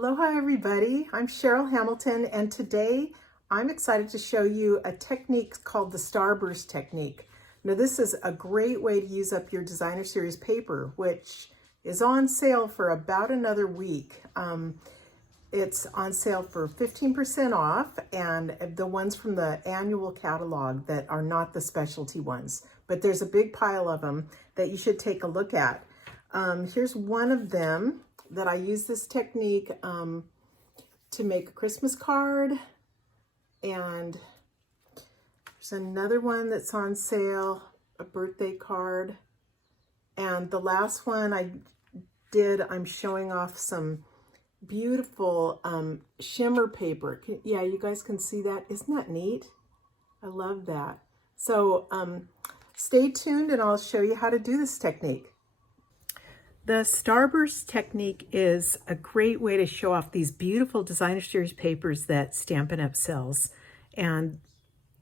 Aloha everybody, I'm Cheryl Hamilton, and today I'm excited to show you a technique called the Starburst Technique. Now this is a great way to use up your designer series paper, which is on sale for about another week. It's on sale for 15% off, and the ones from the annual catalog that are not the specialty ones, but there's a big pile of them that you should take a look at. Here's one of them that I use this technique to make a Christmas card, and there's another one that's on sale, a birthday card, and the last one I'm showing off some beautiful shimmer paper. Yeah, you guys can see that. Isn't that neat? I love that. So stay tuned and I'll show you how to do this technique. The Starburst technique is a great way to show off these beautiful designer series papers that Stampin' Up! Sells. And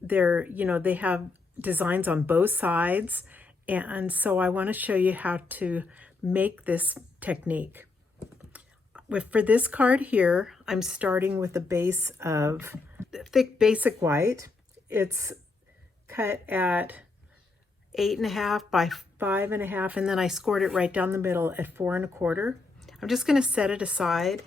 they have designs on both sides. And so I want to show you how to make this technique. For this card here, I'm starting with a base of thick basic white. It's cut at 8.5 by 5.5, and then I scored it right down the middle at 4 1/4. I'm just going to set it aside.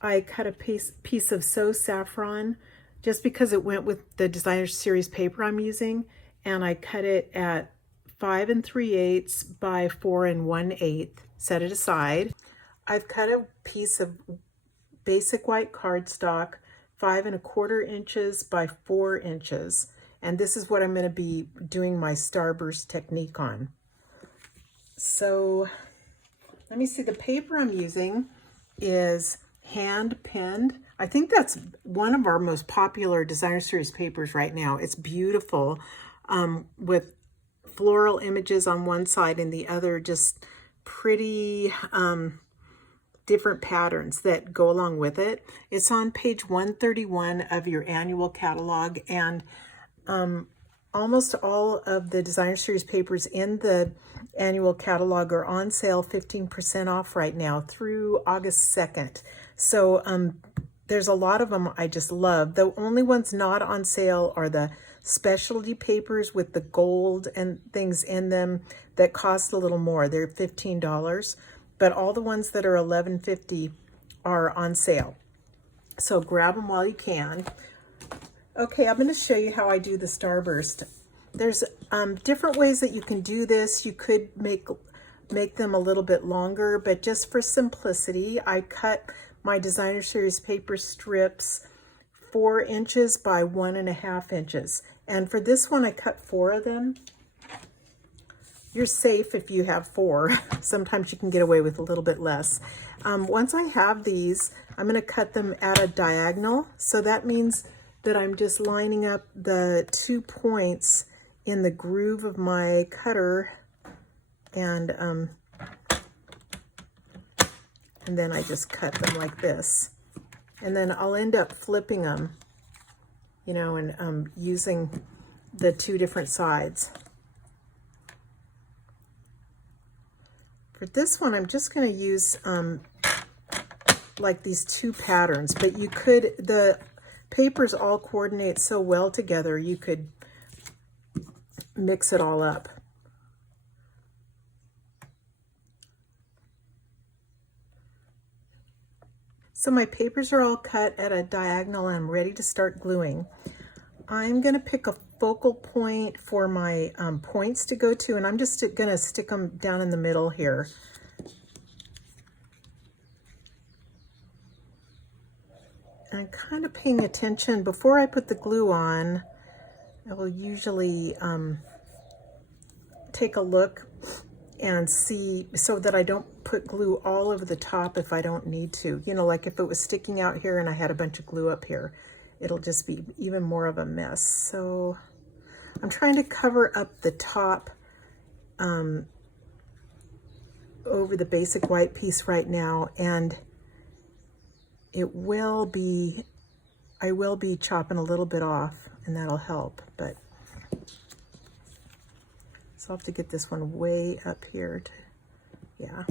I cut a piece of So Saffron just because it went with the designer series paper I'm using, and I cut it at 5 3/8 by 4 1/8. Set it aside. I've cut a piece of basic white cardstock, 5 1/4 inches by 4 inches. And this is what I'm going to be doing my Starburst technique on. So let me see, the paper I'm using is hand pinned. I think that's one of our most popular designer series papers right now. It's beautiful with floral images on one side and the other just pretty different patterns that go along with it. It's on page 131 of your annual catalog, and almost all of the designer series papers in the annual catalog are on sale 15% off right now through August 2nd. So there's a lot of them I just love. The only ones not on sale are the specialty papers with the gold and things in them that cost a little more. They're $15, but all the ones that are $11.50 are on sale. So grab them while you can. Okay, I'm going to show you how I do the Starburst. There's different ways that you can do this. You could make them a little bit longer, but just for simplicity, I cut my designer series paper strips 4 inches by 1.5 inches. And for this one, I cut 4 of them. You're safe if you have 4. Sometimes you can get away with a little bit less. Once I have these, I'm going to cut them at a diagonal. So that means that I'm just lining up the 2 points in the groove of my cutter, and then I just cut them like this. And then I'll end up flipping them, and using the 2 different sides. For this one, I'm just going to use like these 2 patterns, but you could, the papers all coordinate so well together, you could mix it all up. So my papers are all cut at a diagonal and I'm ready to start gluing. I'm going to pick a focal point for my points to go to, and I'm just going to stick them down in the middle here. I'm kind of paying attention. Before I put the glue on, I will usually take a look and see so that I don't put glue all over the top if I don't need to. Like if it was sticking out here and I had a bunch of glue up here, it'll just be even more of a mess. So I'm trying to cover up the top over the basic white piece right now, and I will be chopping a little bit off, and that'll help, but so I'll have to get this one way up here. Yeah.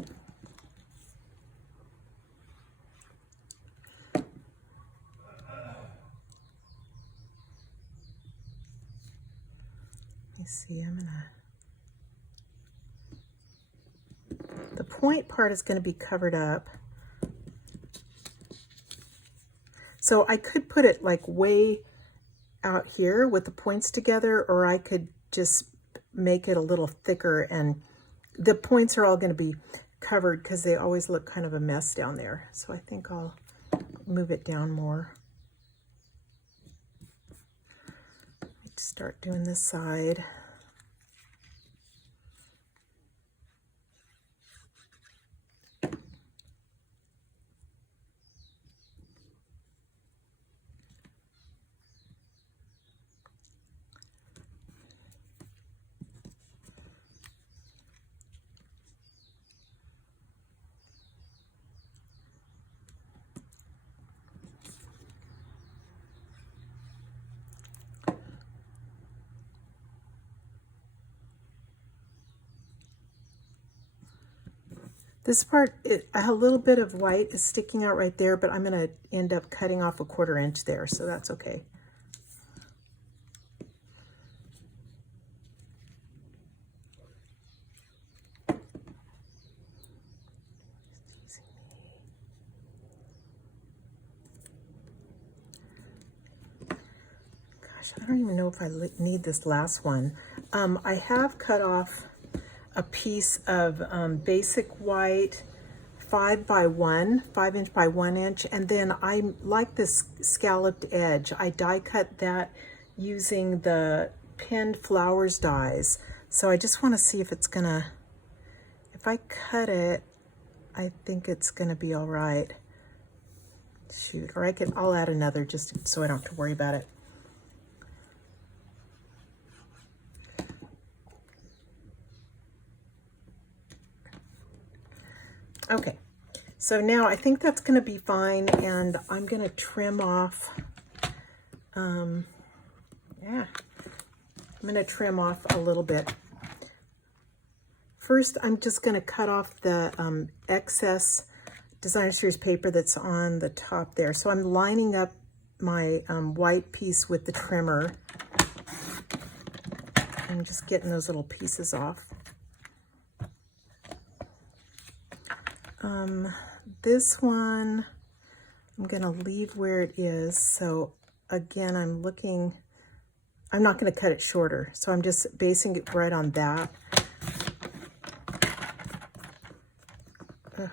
me see, the point part is gonna be covered up. So I could put it like way out here with the points together, or I could just make it a little thicker, and the points are all going to be covered because they always look kind of a mess down there. So I think I'll move it down more. Start doing this side. This part, a little bit of white is sticking out right there, but I'm going to end up cutting off a 1/4 inch there, so that's okay. Gosh, I don't even know if I need this last one. I have cut off a piece of basic white 5 inch by 1 inch, and then I like this scalloped edge. I die cut that using the pinned flowers dies. So I just want to see if it's gonna, if I cut it, I think it's gonna be all right. Shoot, or I'll add another just so I don't have to worry about it. Okay, so now I think that's going to be fine, and I'm going to trim off, I'm going to trim off a little bit. First, I'm just going to cut off the excess designer series paper that's on the top there. So I'm lining up my white piece with the trimmer. I'm just getting those little pieces off. This one, I'm going to leave where it is. So again, I'm not going to cut it shorter. So I'm just basing it right on that. A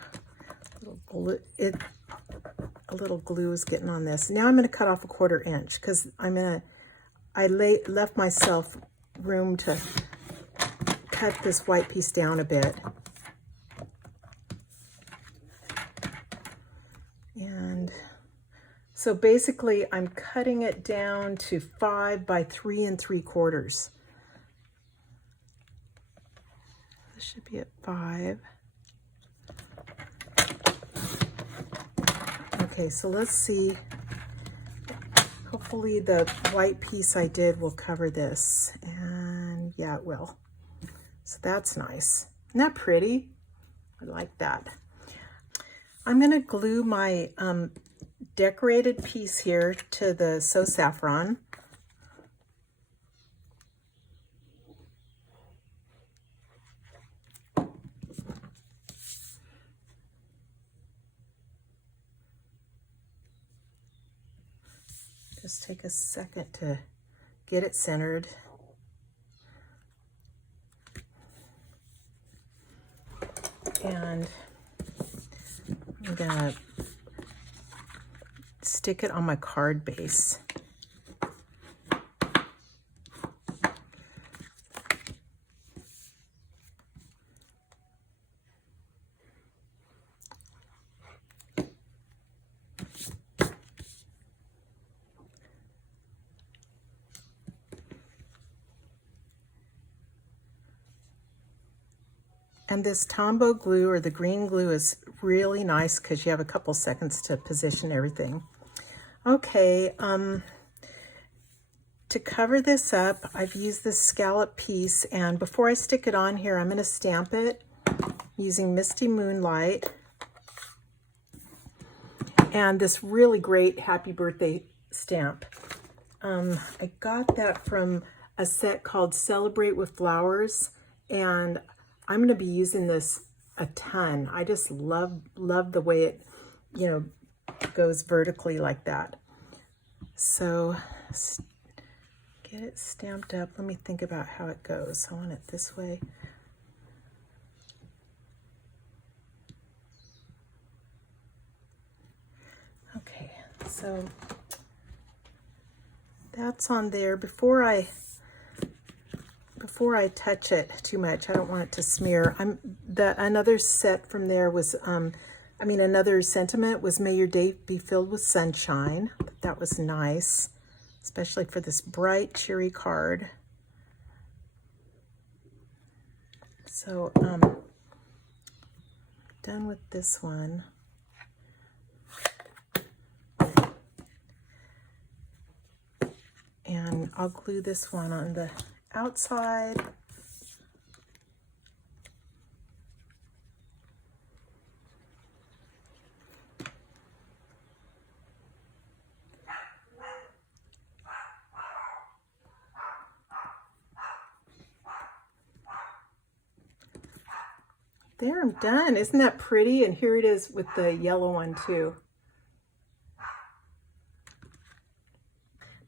little glue is getting on this. Now I'm going to cut off a 1/4 inch because I left myself room to cut this white piece down a bit. And so basically I'm cutting it down to 5 by 3 3/4. This should be at 5. Okay, so let's see. Hopefully the white piece I did will cover this. And yeah, it will. So that's nice. Isn't that pretty? I like that. I'm going to glue my decorated piece here to the So Saffron. Just take a second to get it centered. And I'm gonna stick it on my card base. And this Tombow glue, or the green glue, is really nice because you have a couple seconds to position everything. Okay, to cover this up, I've used this scallop piece, and before I stick it on here, I'm going to stamp it using Misty Moonlight and this really great Happy Birthday stamp. I got that from a set called Celebrate with Flowers, and I'm going to be using this a ton. I just love the way it, you know, goes vertically like that. So get it stamped up. Let me think about how it goes. I want it this way. Okay, so that's on there. Before I touch it too much, I don't want it to smear. Another set from there was, another sentiment was, may your day be filled with sunshine. That was nice, especially for this bright, cheery card. So, done with this one. And I'll glue this one on the outside. There, I'm done. Isn't that pretty? And here it is with the yellow one too.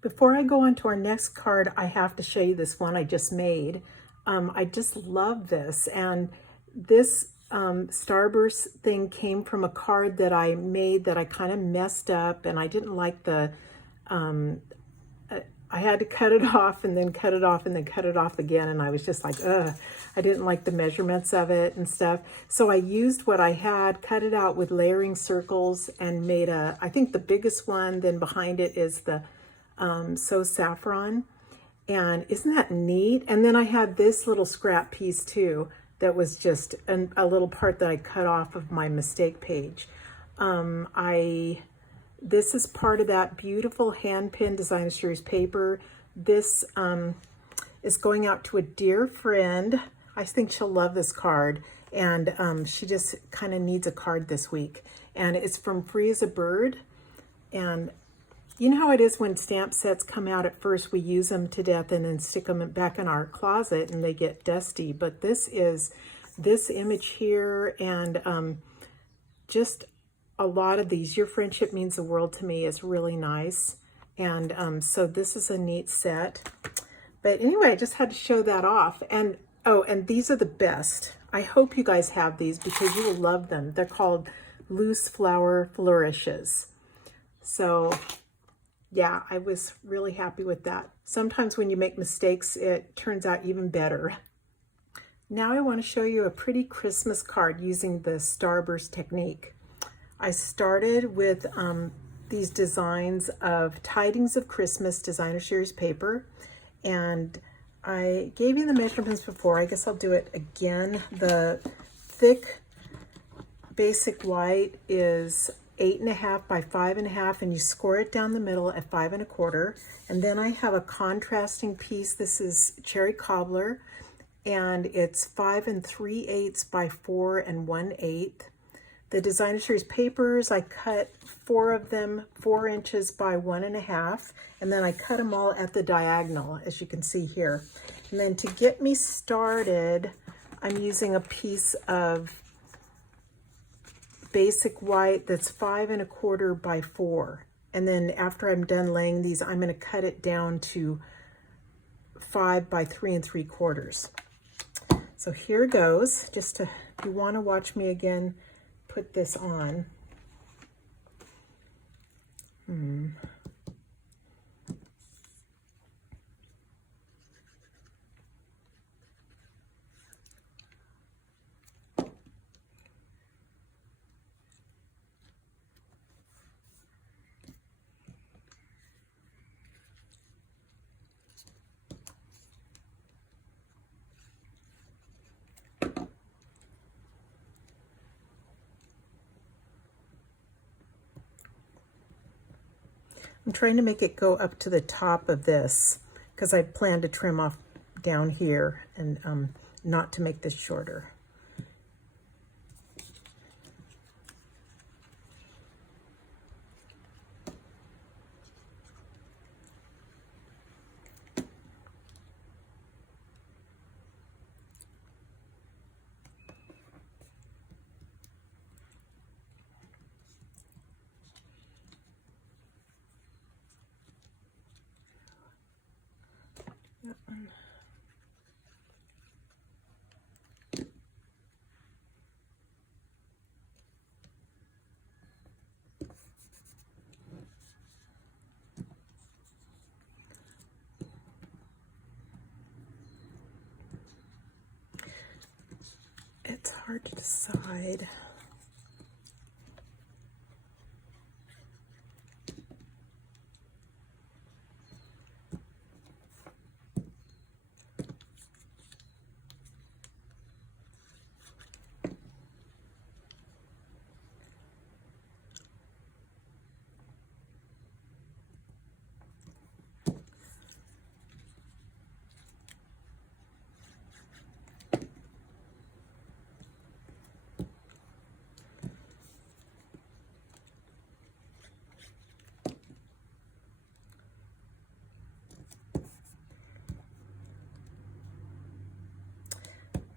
Before I go on to our next card, I have to show you this one I just made. I just love this. And this Starburst thing came from a card that I made that I kind of messed up, and I didn't like the, I had to cut it off and then cut it off and then cut it off again. And I was just like, ugh, I didn't like the measurements of it and stuff. So I used what I had, cut it out with layering circles, and made I think the biggest one, then behind it is the So Saffron. And isn't that neat? And then I had this little scrap piece too that was just a little part that I cut off of my mistake page. This is part of that beautiful hand-pinned designer series paper. This is going out to a dear friend. I think she'll love this card, and she just kind of needs a card this week. And it's from Free as a Bird. And you know how it is when stamp sets come out at first, we use them to death and then stick them back in our closet and they get dusty. But this is this image here, and just a lot of these. Your friendship means the world to me is really nice. And so this is a neat set. But anyway, I just had to show that off. And oh, and these are the best. I hope you guys have these because you will love them. They're called Loose Flower Flourishes. So yeah, I was really happy with that. Sometimes when you make mistakes, it turns out even better. Now I want to show you a pretty Christmas card using the Starburst technique. I started with these designs of Tidings of Christmas designer series paper, and I gave you the measurements before. I guess I'll do it again. The thick basic white is 8.5 by 5.5, and you score it down the middle at 5 1/4. And then I have a contrasting piece. This is Cherry Cobbler, and it's 5 3/8 by 4 1/8. The designer series papers, I cut 4 of them 4 inches by 1 1/2, and then I cut them all at the diagonal, as you can see here. And then to get me started, I'm using a piece of basic white that's 5 1/4 by 4. And then after I'm done laying these, I'm going to cut it down to 5 by 3 3/4. So here goes. Just to, if you want to watch me again put this on. I'm trying to make it go up to the top of this because I plan to trim off down here and not to make this shorter. hard to decide.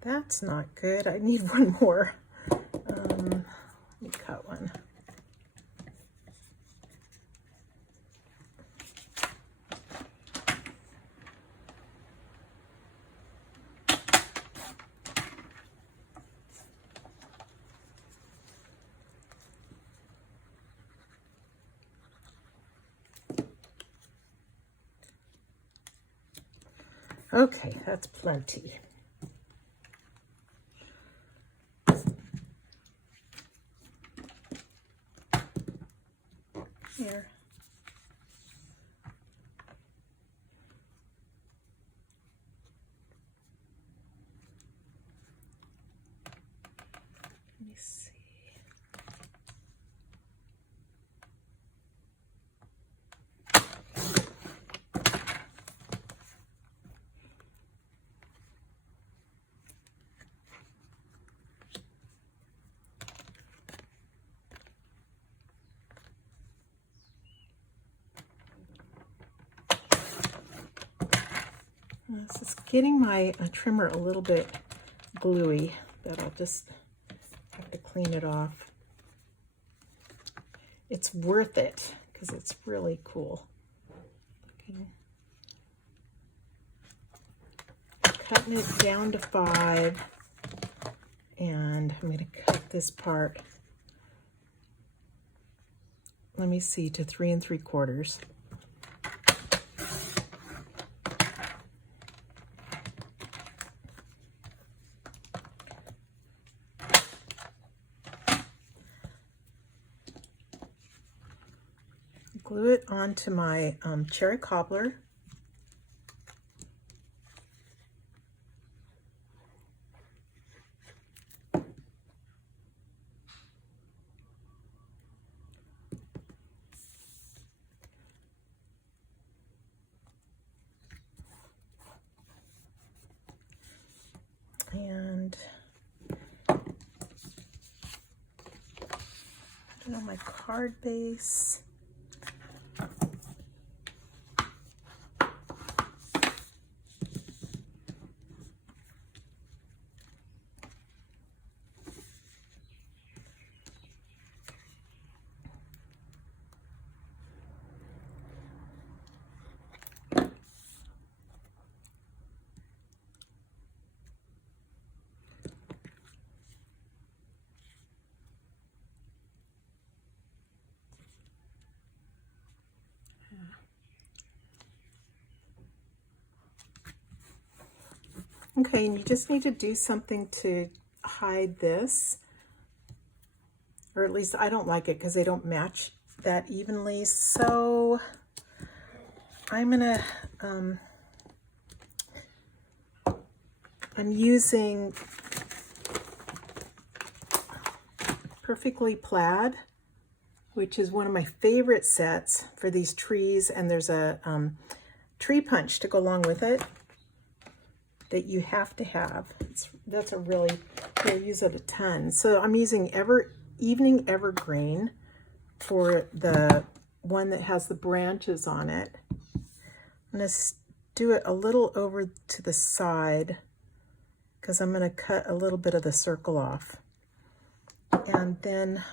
That's not good. I need one more. Let me cut one. Okay, that's plenty. Here. Let me see. This is getting my trimmer a little bit gluey, but I'll just have to clean it off. It's worth it because it's really cool. Cutting it down to 5, and I'm going to cut this part, let me see, to 3 3/4. Glue it onto my cherry cobbler. And put it on my card base. Okay, and you just need to do something to hide this, or at least I don't like it because they don't match that evenly. So I'm gonna, I'm using Perfectly Plaid, which is one of my favorite sets for these trees, and there's a tree punch to go along with it that you have to have. That's a really, you'll use it a ton. So I'm using Evening Evergreen for the one that has the branches on it. I'm going to do it a little over to the side because I'm going to cut a little bit of the circle off. And then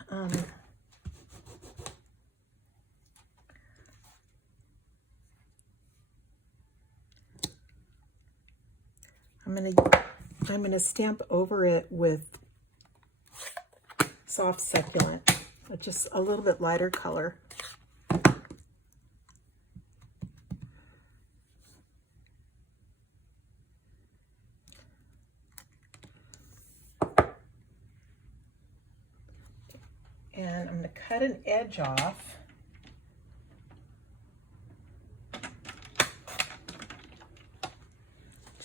I'm gonna stamp over it with Soft Succulent, just a little bit lighter color. And I'm going to cut an edge off.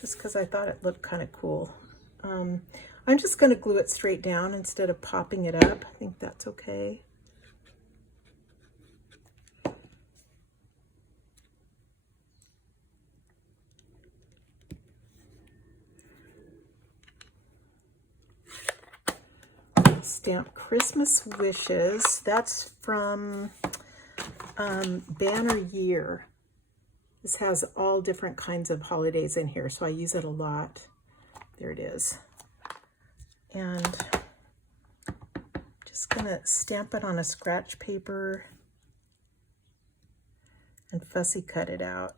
Just because I thought it looked kind of cool. I'm just going to glue it straight down instead of popping it up. I think that's okay. Stamp Christmas Wishes. That's from Banner Year. This has all different kinds of holidays in here, so I use it a lot. There it is. And just gonna stamp it on a scratch paper and fussy cut it out.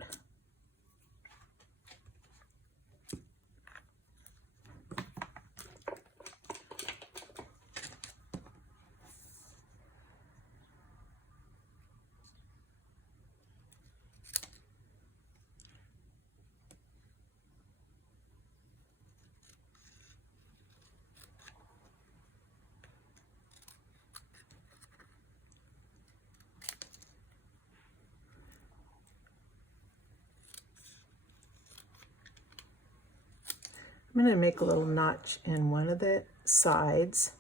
I'm going to make a little notch in one of the sides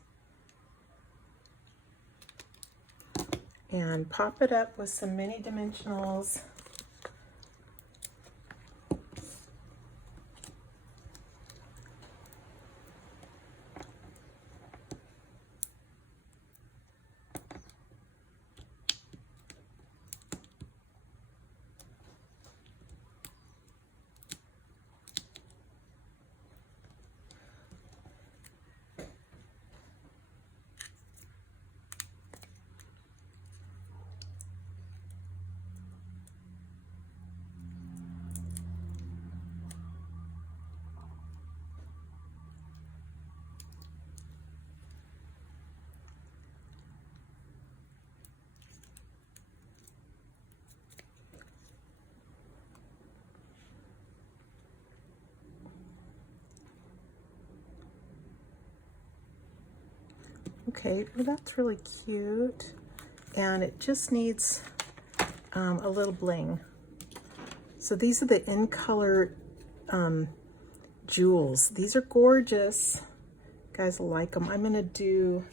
and pop it up with some mini dimensionals. Okay, well that's really cute. And it just needs a little bling. So these are the in color jewels. These are gorgeous. You guys will like them. I'm gonna do,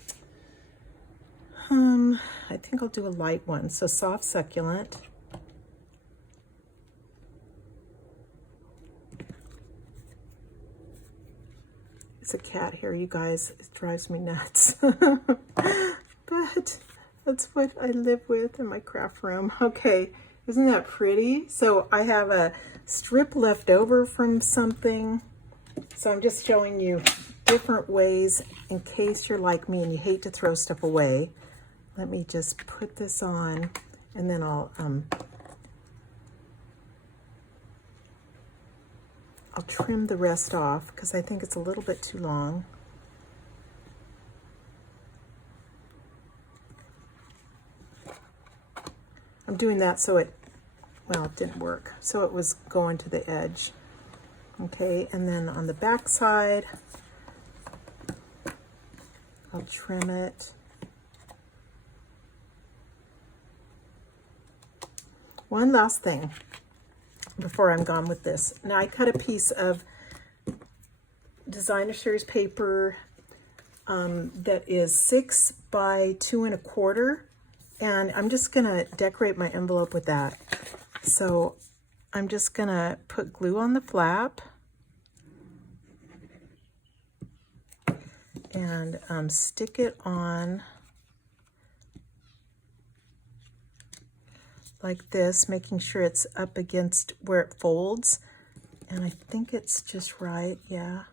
I think I'll do a light one. So soft succulent. It's a cat here, you guys. It drives me nuts. But that's what I live with in my craft room. Okay, isn't that pretty? So I have a strip left over from something. So I'm just showing you different ways in case you're like me and you hate to throw stuff away. Let me just put this on and then I'll trim the rest off because I think it's a little bit too long. I'm doing that so it didn't work. So it was going to the edge. Okay, and then on the back side, I'll trim it. One last thing before I'm gone with this. Now I cut a piece of designer series paper that is 6 by 2 1/4, and I'm just gonna decorate my envelope with that. So I'm just gonna put glue on the flap and stick it on like this, making sure it's up against where it folds. And I think it's just right, yeah.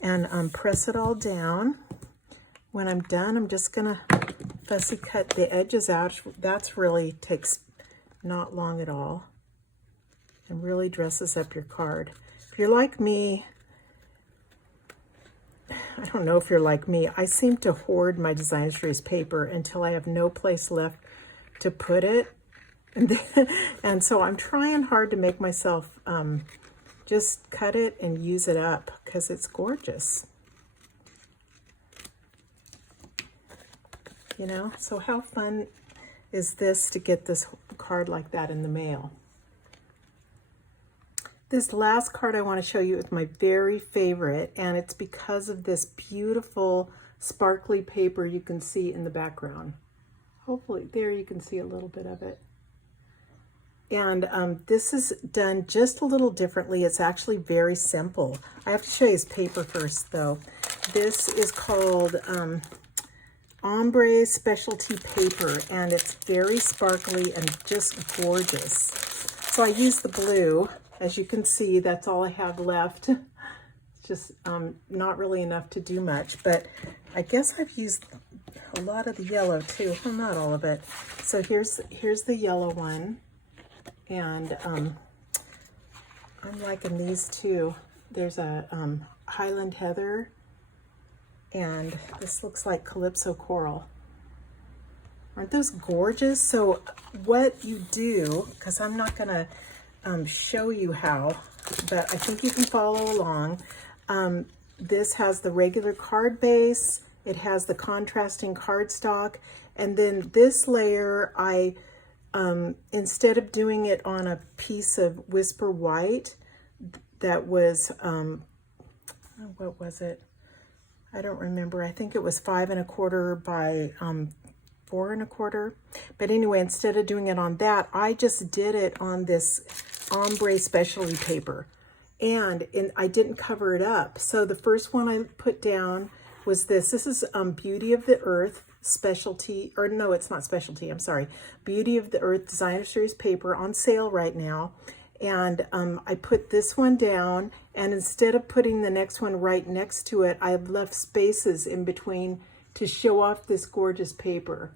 And press it all down. When I'm done, I'm just gonna fussy cut the edges out. That's really takes not long at all and really dresses up your card. If you're like me, I don't know if you're like me, I seem to hoard my designer series paper until I have no place left to put it. And so I'm trying hard to make myself just cut it and use it up because it's gorgeous. you know? So how fun is this to get this card like that in the mail? This last card I want to show you is my very favorite, and it's because of this beautiful sparkly paper you can see in the background. Hopefully, there you can see a little bit of it. And this is done just a little differently. It's actually very simple. I have to show you his paper first, though. This is called Ombre specialty paper, and it's very sparkly and just gorgeous. So I use the blue. As you can see, that's all I have left. It's just not really enough to do much, but I guess I've used a lot of the yellow too. Well, not all of it. So here's the yellow one, and I'm liking these too. There's a Highland Heather, and this looks like Calypso Coral. Aren't those gorgeous? So what you do, because I'm not gonna show you how, but I think you can follow along. This has the regular card base, it has the contrasting cardstock, and then this layer, I instead of doing it on a piece of Whisper White that was, what was it? I don't remember. I think it was 5 1/4 by 4 1/4. But anyway, instead of doing it on that, I just did it on this Ombre specialty paper, and I didn't cover it up. So the first one I put down was this. This is Beauty of the Earth specialty, or no, it's not specialty, I'm sorry. Beauty of the Earth Designer Series paper on sale right now. And I put this one down, and instead of putting the next one right next to it, I've left spaces in between to show off this gorgeous paper.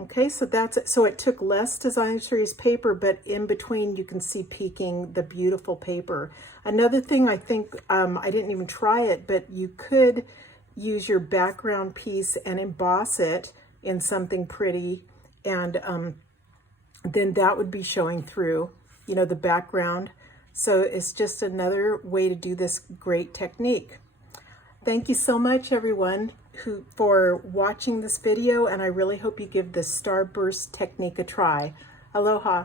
Okay, so that's it. So it took less Designer Series paper, but in between you can see peeking the beautiful paper. Another thing, I think, I didn't even try it, but you could use your background piece and emboss it in something pretty, and then that would be showing through, you know, the background. So it's just another way to do this great technique. Thank you so much, everyone, for watching this video, and I really hope you give the Starburst technique a try. Aloha.